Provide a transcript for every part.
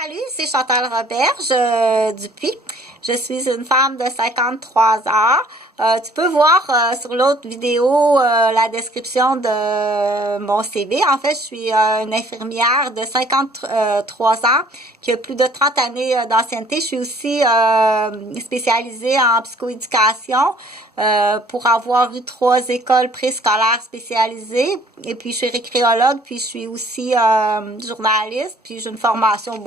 Salut, c'est Chantal Roberge Dupuis. Je suis une femme de 53 ans. Tu peux voir sur l'autre vidéo la description de mon CV. En fait, je suis une infirmière de 53 ans qui a plus de 30 années d'ancienneté. Je suis aussi spécialisée en psychoéducation pour avoir eu 3 écoles préscolaires spécialisées. Et puis, je suis récréologue, puis je suis aussi journaliste, puis j'ai une formation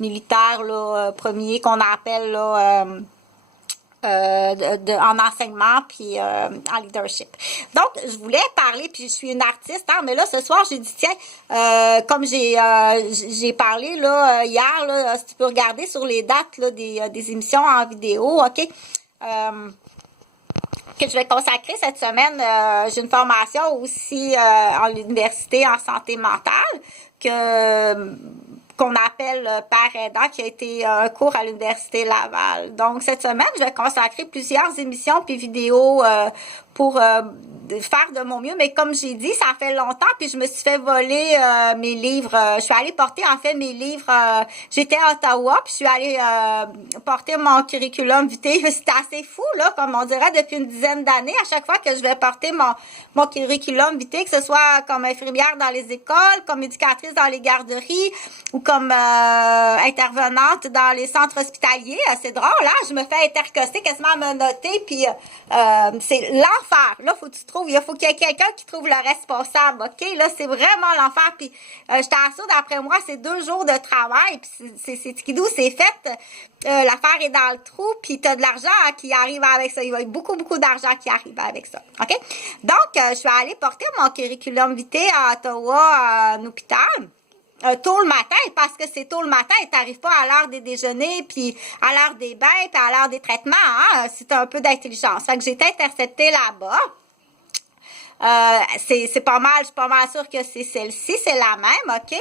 militaire, là, premier qu'on appelle là, en enseignement puis en leadership. Donc, je voulais parler, puis je suis une artiste, hein, mais là, ce soir, j'ai dit, tiens, comme j'ai parlé là hier, là, si tu peux regarder sur les dates là, des émissions en vidéo, OK? Que je vais consacrer cette semaine. J'ai une formation aussi en l'université en santé mentale qu'on appelle Père aidant, qui a été un cours à l'Université Laval. Donc, cette semaine, je vais consacrer plusieurs émissions puis vidéos pour faire de mon mieux. Mais comme j'ai dit, ça fait longtemps, puis je me suis fait voler mes livres. Je suis allée porter, en fait, mes livres. J'étais à Ottawa, puis je suis allée porter mon curriculum vitae. C'était assez fou, là, comme on dirait, depuis une dizaine d'années. À chaque fois que je vais porter mon curriculum vitae, que ce soit comme infirmière dans les écoles, comme éducatrice dans les garderies, ou comme intervenante dans les centres hospitaliers. C'est drôle, là, je me fais intercoster, quasiment à me noter, puis c'est l'enfer. Là, il faut qu'il y ait quelqu'un qui trouve le responsable, OK? Là, c'est vraiment l'enfer, puis je t'assure, d'après moi, c'est 2 jours de travail, puis c'est skidou, c'est fait. L'affaire est dans le trou, puis t'as de l'argent qui arrive avec ça. Il va y avoir beaucoup, beaucoup d'argent qui arrive avec ça, OK? Donc, je suis allée porter mon curriculum vitae à Ottawa, à un hôpital. Tôt le matin, parce que c'est tôt le matin, et t'arrives pas à l'heure des déjeuners, puis à l'heure des bains, puis à l'heure des traitements, hein, c'est un peu d'intelligence. Fait que j'ai été interceptée là-bas. C'est pas mal, je suis pas mal sûre que c'est celle-ci, c'est la même, OK?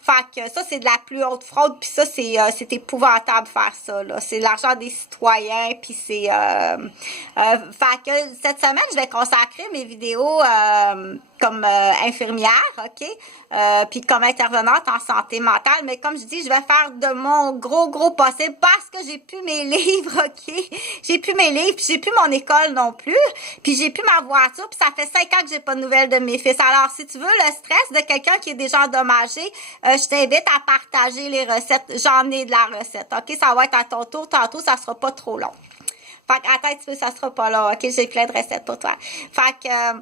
Fait que ça, c'est de la plus haute fraude, puis ça, c'est épouvantable faire ça, là. C'est l'argent des citoyens, puis c'est... fait que cette semaine, je vais consacrer mes vidéos comme infirmière, OK? Puis comme intervenante en santé mentale, mais comme je dis, je vais faire de mon gros possible parce que j'ai plus mes livres, OK? J'ai plus mes livres, puis j'ai plus mon école non plus, puis j'ai plus ma voiture, puis ça fait 5 ans que j'ai pas de nouvelles de mes fils. Alors, si tu veux le stress de quelqu'un qui est déjà endommagé, je t'invite à partager les recettes. J'en ai de la recette, OK? Ça va être à ton tour, tantôt, ça sera pas trop long. Fait que, attends un petit peu, ça sera pas long, OK? J'ai plein de recettes pour toi. Fait que...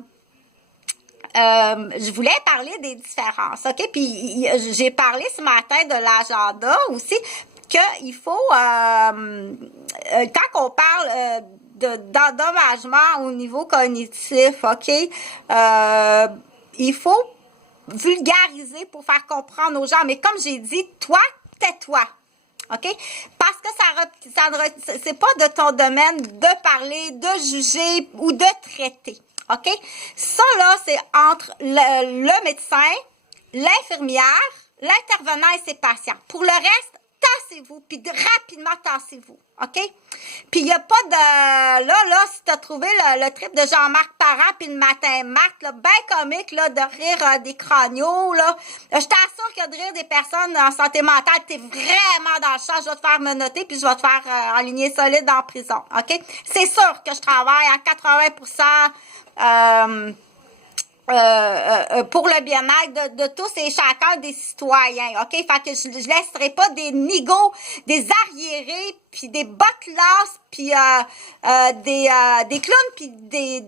je voulais parler des différences, OK? Puis j'ai parlé ce matin de l'agenda aussi, qu'il faut, quand on parle d'endommagement au niveau cognitif, OK? Il faut vulgariser pour faire comprendre aux gens. Mais comme j'ai dit, toi, tais-toi. OK? Parce que c'est pas de ton domaine de parler, de juger ou de traiter. OK? Ça, là, c'est entre le médecin, l'infirmière, l'intervenant et ses patients. Pour le reste, tassez-vous, puis rapidement, tassez-vous. OK? Puis il n'y a pas de... Là, si tu as trouvé le trip de Jean-Marc Parent puis le matin Marc, là, ben comique, là, de rire des craniaux, là. Je t'assure que de rire des personnes en santé mentale, t'es vraiment dans le champ. Je vais te faire me noter, puis je vais te faire aligner solide en prison. OK? C'est sûr que je travaille à 80% pour le bien-être de tous et chacun des citoyens, OK? Fait que je laisserai pas des nigauds, des arriérés, puis des botlasses, puis des clowns, puis des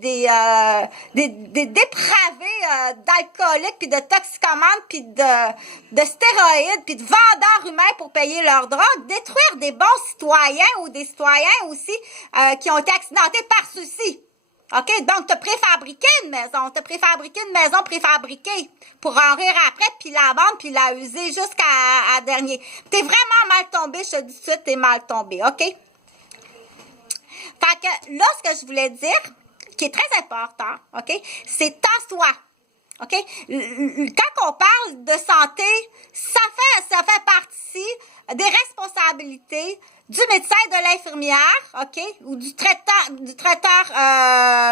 dépravés d'alcooliques, puis de toxicomanes, puis de stéroïdes, puis de vendeurs humains pour payer leurs drogues, détruire des bons citoyens ou des citoyens aussi qui ont été accidentés par ceux-ci. OK? Donc, t'as préfabriqué une maison. T'as préfabriqué une maison préfabriquée pour en rire après, puis la vendre, puis la user jusqu'à dernier. T'es vraiment mal tombé, je te dis tout de suite, t'es mal tombé. OK? Fait que là, ce que je voulais dire, qui est très important, OK? C'est tasse-toi. OK? Quand on parle de santé, ça fait partie des responsabilités du médecin, de l'infirmière, OK, ou du traiteur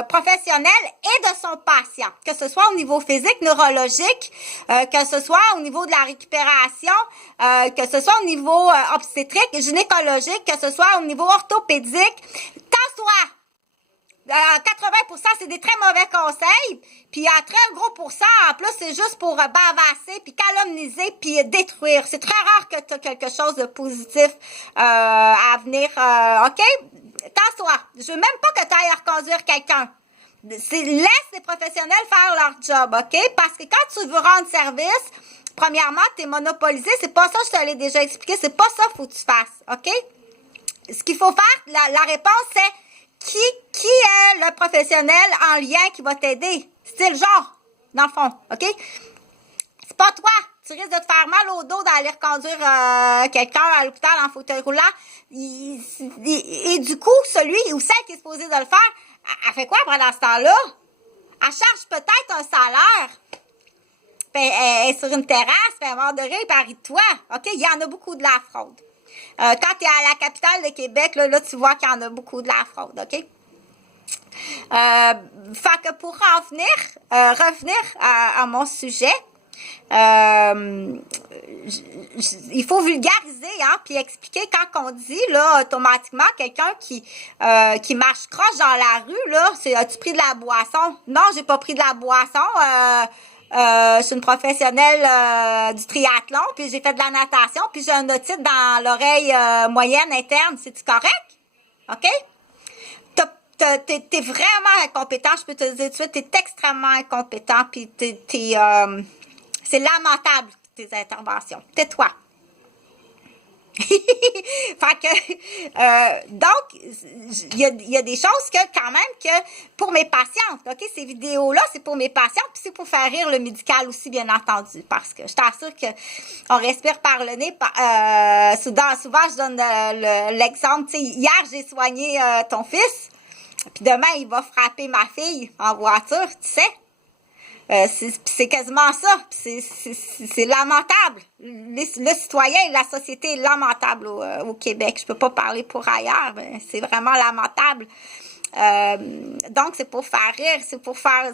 professionnel et de son patient, que ce soit au niveau physique, neurologique, que ce soit au niveau de la récupération, que ce soit au niveau obstétrique, gynécologique, que ce soit au niveau orthopédique. T'assois. 80%, c'est des très mauvais conseils, puis un très gros pourcent, en plus, c'est juste pour bavasser, puis calomniser, puis détruire. C'est très rare que tu as quelque chose de positif à venir, OK? T'assois. Je veux même pas que tu ailles reconduire quelqu'un. Laisse les professionnels faire leur job, OK? Parce que quand tu veux rendre service, premièrement, tu es monopolisé. C'est pas ça, je te l'ai déjà expliqué. C'est pas ça qu'il faut que tu fasses, OK? Ce qu'il faut faire, la réponse, c'est qui est le professionnel en lien qui va t'aider? Style genre, dans le fond, OK? C'est pas toi. Tu risques de te faire mal au dos d'aller reconduire quelqu'un à l'hôpital en fauteuil roulant. Et du coup, celui ou celle qui est supposée de le faire, elle fait quoi pendant ce temps-là? Elle charge peut-être un salaire. Puis elle est sur une terrasse, puis elle va de rire, puis elle rit de toi. OK? Il y en a beaucoup de la fraude. Quand tu es à la capitale de Québec, là, tu vois qu'il y en a beaucoup de la fraude, OK? Fait que pour revenir à mon sujet, il faut vulgariser, hein, puis expliquer quand on dit, là, automatiquement, quelqu'un qui marche croche dans la rue, là, c'est, as-tu pris de la boisson? Non, j'ai pas pris de la boisson, je suis une professionnelle du triathlon, puis j'ai fait de la natation, puis j'ai un otite dans l'oreille moyenne interne. C'est-tu correct? OK? T'es vraiment incompétent, je peux te le dire tout de suite, t'es extrêmement incompétent, puis c'est lamentable, tes interventions. Tais-toi. Fait que, donc, il y a des choses que, quand même, que pour mes patientes, OK, ces vidéos-là, c'est pour mes patientes, puis c'est pour faire rire le médical aussi, bien entendu, parce que je t'assure que on respire par le nez. Souvent, je donne l'exemple, tu sais, hier, j'ai soigné ton fils, puis demain, il va frapper ma fille en voiture, tu sais. C'est quasiment ça. C'est lamentable. Le citoyen et la société est lamentable au Québec. Je peux pas parler pour ailleurs, mais c'est vraiment lamentable. Donc, c'est pour faire rire, c'est pour faire...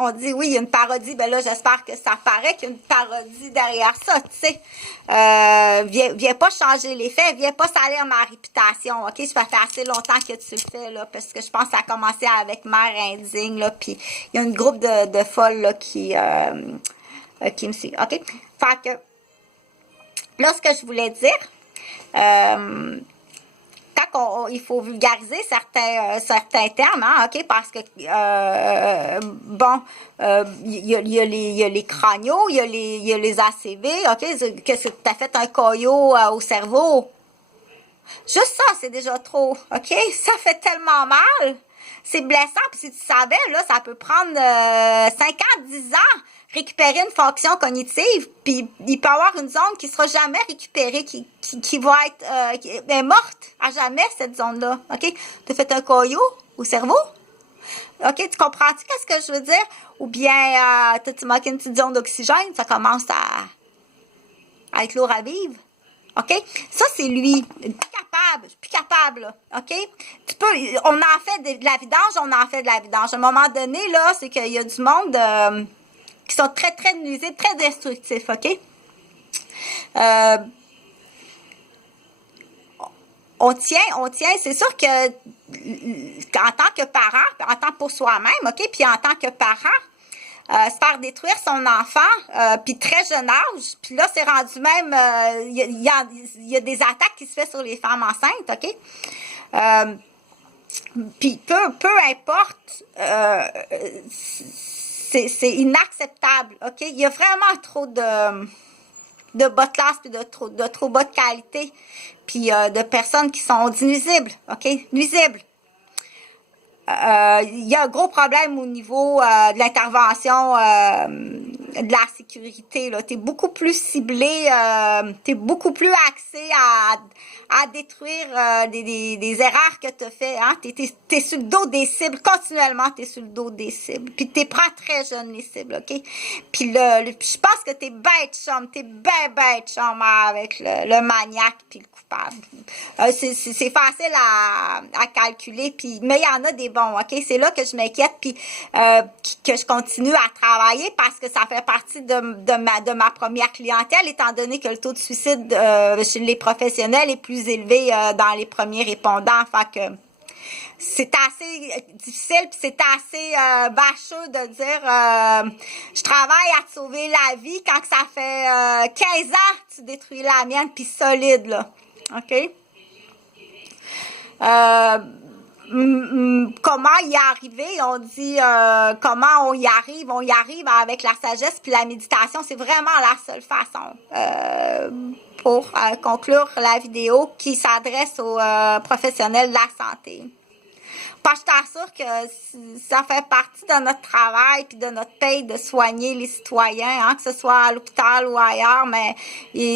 On dit, oui, il y a une parodie, ben là, j'espère que ça paraît qu'il y a une parodie derrière ça, tu sais. Viens pas changer les faits, viens pas salir ma réputation, OK? Ça fait assez longtemps que tu le fais, là, parce que je pense que ça a commencé avec Mère Indigne, là, puis il y a une groupe de folles, là, qui me suit, OK? Fait que, là, ce que je voulais dire... quand il faut vulgariser certains termes, hein, OK, parce que, il y a les craniaux, il y a les ACV, OK, que tu as fait un coyot au cerveau. Juste ça, c'est déjà trop, OK? Ça fait tellement mal. C'est blessant, puis si tu savais, là, ça peut prendre 5 ans, 10 ans récupérer une fonction cognitive, puis il peut y avoir une zone qui sera jamais récupérée, qui va être morte à jamais, cette zone-là. OK? Tu as fait un coyot au cerveau? OK? Tu comprends-tu qu'est-ce que je veux dire? Ou bien, tu manques une petite zone d'oxygène, ça commence à être lourd à vivre. OK? Ça, c'est lui. Je suis plus capable, là. OK? On en fait de la vidange, À un moment donné, là, c'est qu'il y a du monde qui sont très, très nuisibles, très destructifs, OK? On tient, c'est sûr que en tant que parent, en tant pour soi-même, OK? Puis en tant que parent, se faire détruire son enfant, puis très jeune âge, puis là, c'est rendu même, il y a des attaques qui se font sur les femmes enceintes, OK? Puis peu importe, c'est inacceptable, OK? Il y a vraiment trop de bas de classe, puis de trop bas de qualité, puis de personnes qui sont nuisibles, OK? Nuisibles. il y a un gros problème au niveau de l'intervention de la sécurité. Là, t'es beaucoup plus ciblé, t'es beaucoup plus axé à détruire des erreurs que t'as fait. Hein? T'es sur le dos des cibles continuellement. T'es sur le dos des cibles. Puis t'es prends très jeune les cibles, ok. Puis je pense que t'es bête chum, t'es bête chum avec le maniaque puis le coupable. C'est facile à calculer. Puis mais il y en a des bons, ok. C'est là que je m'inquiète puis que je continue à travailler parce que ça fait partie de ma première clientèle, étant donné que le taux de suicide chez les professionnels est plus élevé dans les premiers répondants. Fait que c'est assez difficile puis c'est assez bâcheux de dire je travaille à te sauver la vie quand que ça fait 15 ans que tu détruis la mienne puis solide là. OK? Comment y arriver? On dit comment on y arrive? On y arrive avec la sagesse puis la méditation. C'est vraiment la seule façon pour conclure la vidéo qui s'adresse aux professionnels de la santé. Parce que je t'assure que ça fait partie de notre travail puis de notre paye de soigner les citoyens, hein, que ce soit à l'hôpital ou ailleurs, mais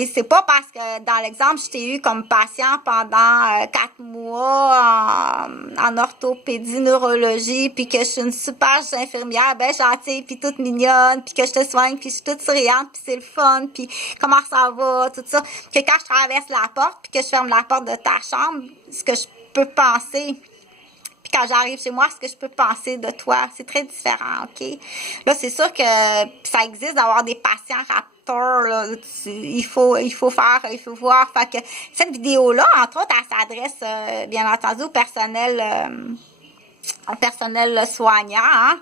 c'est pas parce que dans l'exemple, je t'ai eu comme patient pendant 4 mois en orthopédie, neurologie, puis que je suis une super infirmière, ben gentille, puis toute mignonne, puis que je te soigne, puis je suis toute souriante, puis c'est le fun, puis comment ça va, tout ça, que quand je traverse la porte, puis que je ferme la porte de ta chambre, ce que je peux penser quand j'arrive chez moi, ce que je peux penser de toi, c'est très différent, OK? Là, c'est sûr que ça existe d'avoir des patients raptors, là, il faut voir. Fait que cette vidéo-là, entre autres, elle s'adresse, bien entendu, au personnel soignant, hein?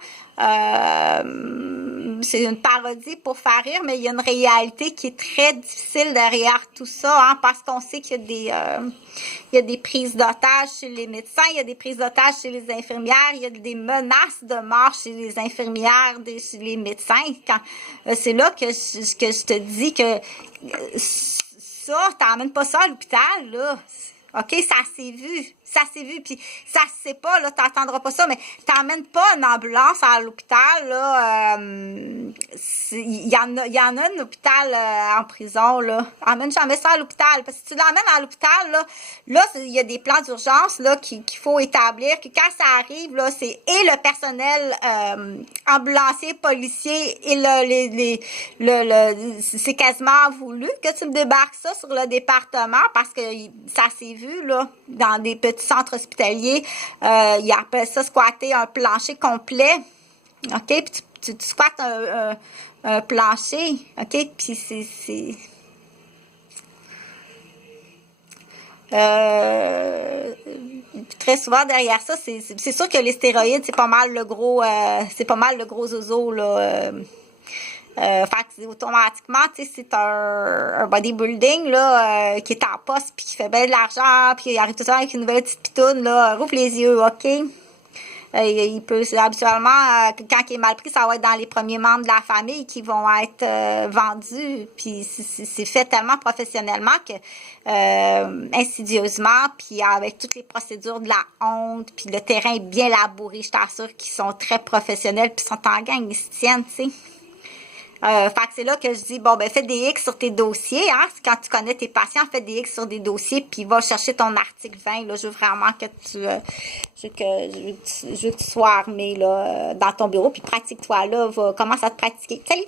C'est une parodie pour faire rire, mais il y a une réalité qui est très difficile derrière tout ça, hein, parce qu'on sait qu'il y a des prises d'otages chez les médecins, il y a des prises d'otages chez les infirmières, il y a des menaces de mort chez les infirmières, chez les médecins. C'est là que je te dis que ça, t'emmènes pas ça à l'hôpital, là. OK, ça s'est vu, puis ça se sait pas, là, t'entendras pas ça, mais t'emmènes pas une ambulance à l'hôpital, là, il y en a un hôpital en prison, là, emmène jamais ça à l'hôpital, parce que si tu l'emmènes à l'hôpital, là, il y a des plans d'urgence, là, qu'il faut établir, que quand ça arrive, là, c'est et le personnel ambulancier, policier, et c'est quasiment voulu que tu me débarques ça sur le département, parce que ça s'est vu, là, dans des petits centres hospitaliers, ils appellent ça squatter un plancher complet, OK? Puis tu squattes un plancher, OK? Puis c'est très souvent derrière ça, c'est sûr que les stéroïdes, c'est pas mal le gros zozo, là. Fait que automatiquement, tu sais, c'est un bodybuilding, là, qui est en poste, puis qui fait bien de l'argent, puis il arrive tout le temps avec une nouvelle petite pitoune, là, rouvre les yeux, OK? Il peut, habituellement, quand il est mal pris, ça va être dans les premiers membres de la famille qui vont être vendus, puis c'est fait tellement professionnellement que, insidieusement, puis avec toutes les procédures de la honte, puis le terrain est bien labouré, je t'assure qu'ils sont très professionnels, puis sont en gang, ils se tiennent, tu sais. Fait que c'est là que je dis, bon, ben, fais des X sur tes dossiers, hein. Quand tu connais tes patients, fais des X sur des dossiers, puis va chercher ton article 20, là. Je veux vraiment que je veux que tu sois armé, là, dans ton bureau, puis pratique-toi, là. Commence à te pratiquer. Salut!